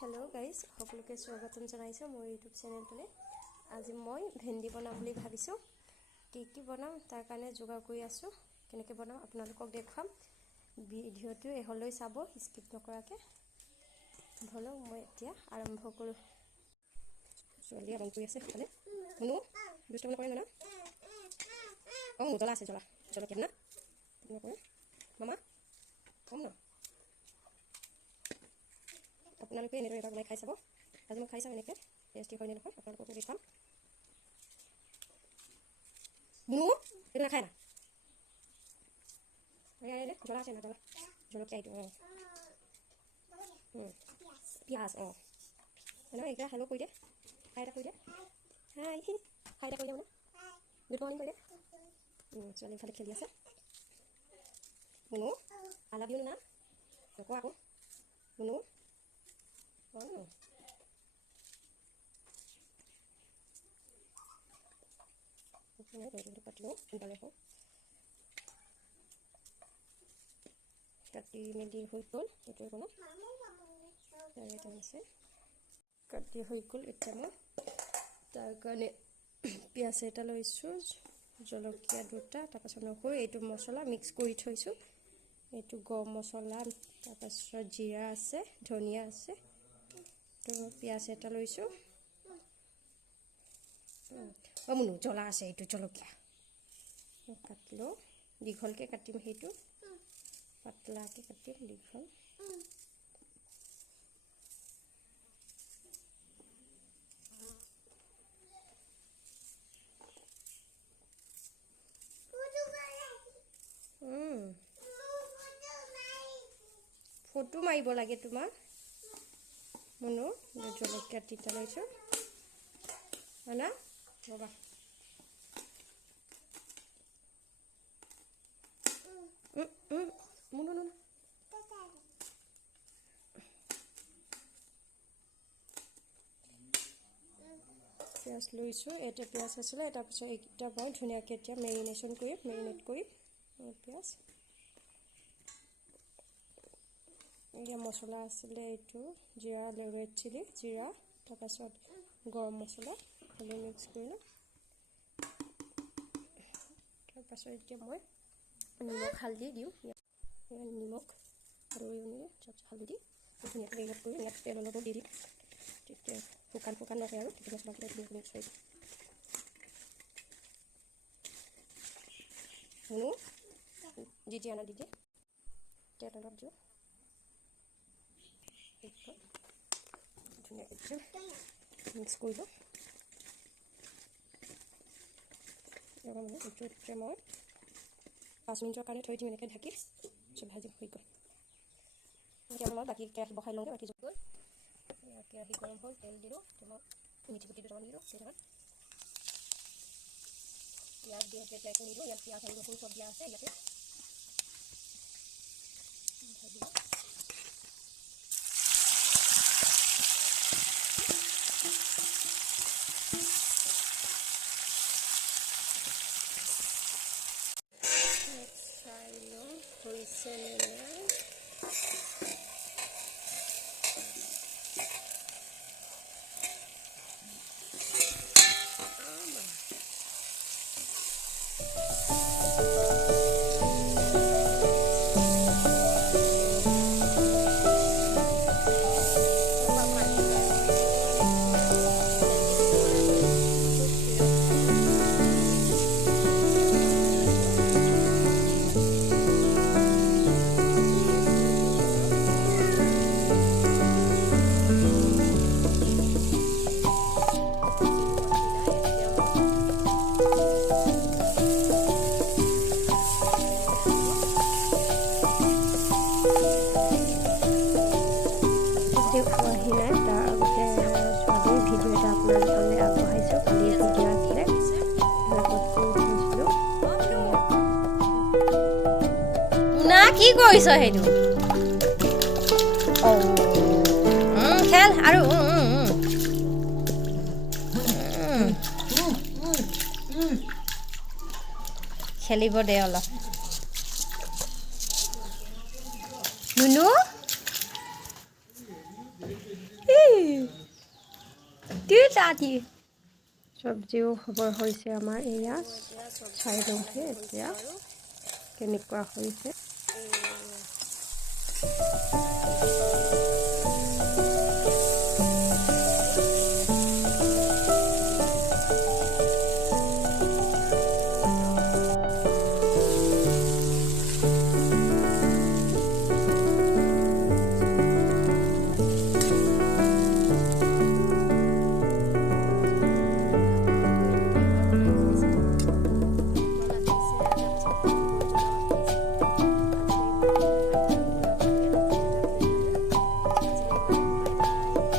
Hello guys সকলোকে স্বাগতম জনাইছোঁ মোৰ ইউটিউব চেনেলটোলৈ। আজি মই ভেন্দি বনাম বুলি ভাবিছোঁ। কি বনাম তাৰ কাৰণে যোগাৰ কৰি আছোঁ। কেনেকৈ বনাম আপোনালোকক দেখুৱাম। ভিডিঅ'টো এহলৈ চাব স্কিপ নকৰাকৈ। বলক মই এতিয়া আৰম্ভ কৰোঁ। ছোৱালী আৰম্ভ কৰি আছে মানে শুনো দুষ্ট নকৰে না। অঁ জ্বলা আছে জলকীয়া না নকৰে মামা কম ন। আপোনালোকে এনেদৰে এবাৰ বনাই খাই চাব। আজি মই খাই চাম এনেকৈ টেষ্টি হয় নে নহয় আপোনালোককো দেখুৱাম। মুনু এইটো নাখায় না জ্বলা আছে না জলকীয়া এইটো পিঁয়াজ এইকেইটা হেল্ল' কৰি দে খাই এটা কৰি দে হাই খাই এটা কৰি দে মানে গুড মৰ্ণিং কৰি দে। ছোৱালী ইফালে খেলি আছে। মুনু আই লাভ ইউ না নকওঁ আকৌ মুনু কাটি মেলি হৈ গ'ল। এইটোৱে বনাম আছে কাটি হৈ গ'ল। এতিয়া মই তাৰ কাৰণে পিঁয়াজ এটা লৈছোঁ, জলকীয়া দুটা, তাৰপাছত নহৰু, এইটো মছলা মিক্স কৰি থৈছোঁ। এইটো গৰম মছলা, তাৰপাছত জিৰা আছে, ধনিয়া আছে। তো পিঁয়াজ এটা লৈছোঁ। মুনু জ্বলা আছে এইটো জলকীয়া কাটিলোঁ। দীঘলকৈ কাটিম, সেইটো পাতলাকৈ কাটিম দীঘল। ফটো মাৰিব লাগে তোমাৰ মুনু। জলকীয়া তিতা লৈছোঁ হয় না ৰ'বা। মুনু পিঁয়াজ লৈছোঁ। এটা পিঁয়াজ আছিলে, তাৰপিছত এইকেইটা মই ধুনীয়াকৈ এতিয়া মেৰিনেট কৰিম পিঁয়াজ। এতিয়া মছলা আছিলে এইটো জিৰা, ৰেড চিলি জিৰা, তাৰপাছত গৰম মছলা হ'লেও মিক্স কৰি লওঁ। তাৰপাছত এতিয়া মই নিমখ হালধি দিওঁ। নিমখ আৰু হালধি ধুনীয়াকৈ মেৰিনেট কৰি ইয়াত তেল অলপো দি দিম। তেতিয়া শুকান নহয় আৰু তেতিয়া মছলাবিলাক ধুনীয়াকৈ মিক্স হৈ যায়। মুনু দি দিয়ে তেল অলপ দিওঁ ধুনীয়াকৈ মিক্স কৰি লওঁ। এতিয়া মই 5 মিনিটৰ কাৰণে থৈ দিম এনেকৈ ঢাকি। চব ভাজি হৈ গ'ল। এতিয়া মই বাকী কেৰাহী বহাই লওঁগৈ। বাকী গ'ল কেৰাহী গৰম হ'ল, তেল দিলোঁ। মই মিঠি গুটি দুটামান দিলোঁ। কেইটামান পিঁয়াজ দি এতিয়া একো নিদিওঁ। ইয়াত পিঁয়াজ আৰু নহৰু চব দিয়া আছে। ইয়াতে ভাজি চাই লওঁ হৈছে নে নাই। খোৱাহি নাই, তাৰ আগতে ছোৱালীৰ ভিডিঅ' এটা আপোনালোকলৈ আগবঢ়াইছোঁ। কালি ভিডিঅ' আছিলে মুনা কি কৰিছ সেইটো খেল আৰু খেলিব দে অলপ। মুনু চব্জিও খবৰ হৈছে আমাৰ এয়া চাই লওঁহে এতিয়া কেনেকুৱা হৈছে।